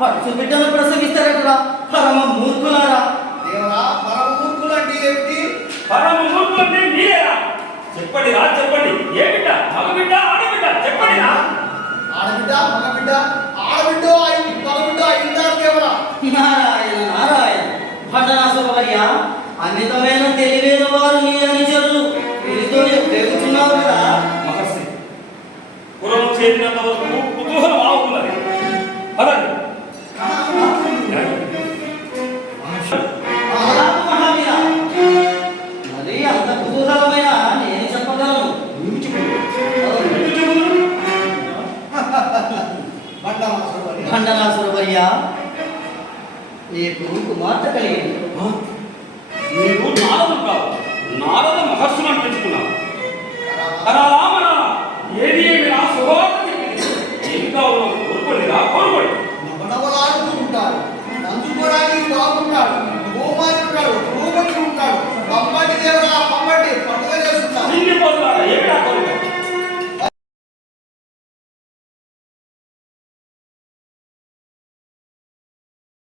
పడుచు బిడ్డలు ప్రసవిస్తారటరా పరమ మూర్ఖులారా? దేవరా పరమ మూర్ఖులు అంటే ఏమిటి? పరమ మూర్ఖులు అంటే మీరేరా? చెప్పండి రా చెప్పండి. ఏ బిడ్డ? మగ బిడ్డ ఆడబిడ్డ? చెప్పండి రా ఆడబిడ్డ మగబిడ్డ ఆడబిడ్డ అయి మగబిడ్డ అయిందారు దేవరా. నారాయణ నారాయణ. భండనాసురవర్య అమితమైన తెలివైన వారు నీ అనుచరులు. వీరితో పెరుగుతున్నావు కదా. మహర్షి పురం చేరినంత వరకు కుతూహలమైన నేను చెప్పగలను. భండనాసురవర్య నీకు కుమార్తె కలిగింది. నీవు నారదు కావు. నారద మహర్షులు అని